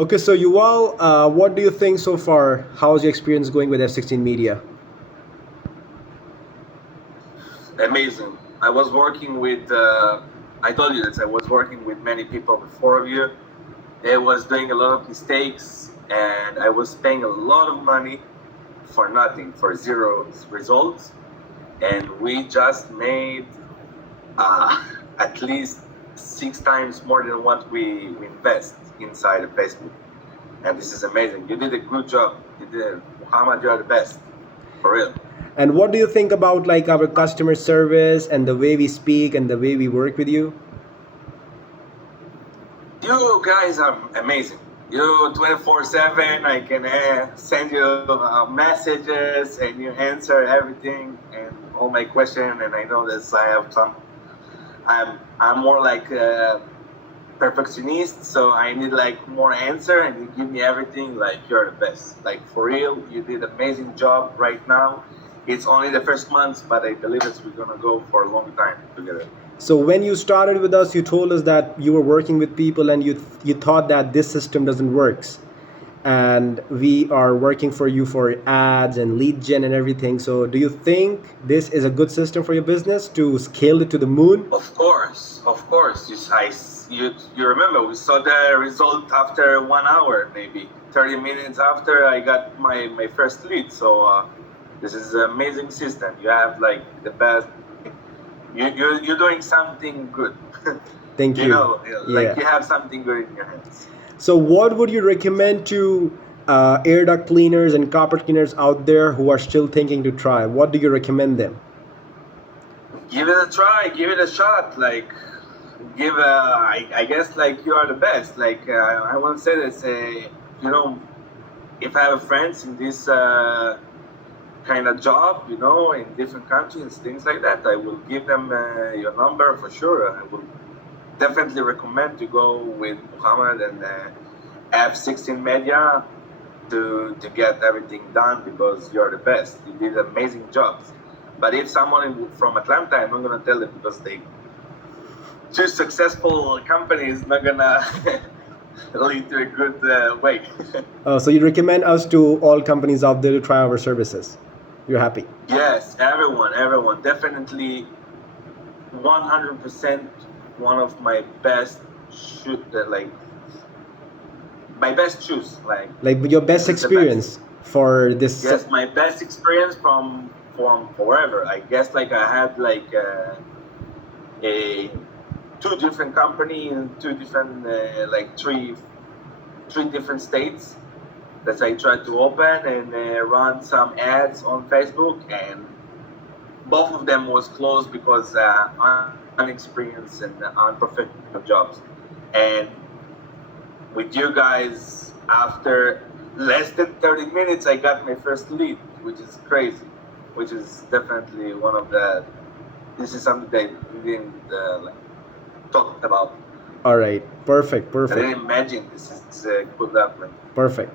Okay, so Yuval, what do you think so far? How's your experience going with F16 Media? Amazing. I was working with, I told you that I was working with many people before you. They was doing a lot of mistakes and I was paying a lot of money for nothing, for zero results. And we just made at least 6 times more than what we invest inside of Facebook. And this is amazing. You did a good job. You did, Muhammad, you are the best, for real. And what do you think about like our customer service and the way we speak and the way we work with you? You guys are amazing. You 24/7. I can send you messages and you answer everything and all my question. And I know that I have some. I'm more like a perfectionist, so I need like more answer. And you give me everything. Like you're the best. Like for real, you did amazing job right now. It's only the first month, but I believe that we're gonna go for a long time together. So when you started with us, you told us that you were working with people and you thought that this system doesn't works, and we are working for you for ads and lead gen and everything. So do you think this is a good system for your business to scale it to the moon? Of course, of course. You remember we saw the result after 1 hour, maybe 30 minutes after I got my first lead. So this is an amazing system. You have like the best. You're doing something good. Thank you. You know, like Yeah. you have something good in your hands. So what would you recommend to air duct cleaners and carpet cleaners out there who are still thinking to try? What do you recommend them? Give it a try. Give it a shot. Like I guess like you are the best. Like I want to say this. You know, if I have friends in this kind of job, you know, in different countries, things like that, I will give them your number for sure. I will definitely recommend to go with Muhammad and F16 Media to get everything done because you're the best. You did amazing jobs. But if someone from Atlanta, I'm not gonna tell them because they too successful company is not gonna lead to a good way. So you recommend us to all companies out there to try our services? You're happy? Yes, everyone, definitely, 100%. One of my best my best shoes, Like your best this is the experience for this? Yes, my best experience from forever. I guess like I had like a two different company in two different like three different states that I tried to open and run some ads on Facebook, and both of them was closed because unexperienced and unprofessional jobs. And with you guys, after less than 30 minutes, I got my first lead, which is crazy, which is definitely one of the, this is something that we didn't talk about. All right, perfect. I didn't imagine this is good development. Perfect.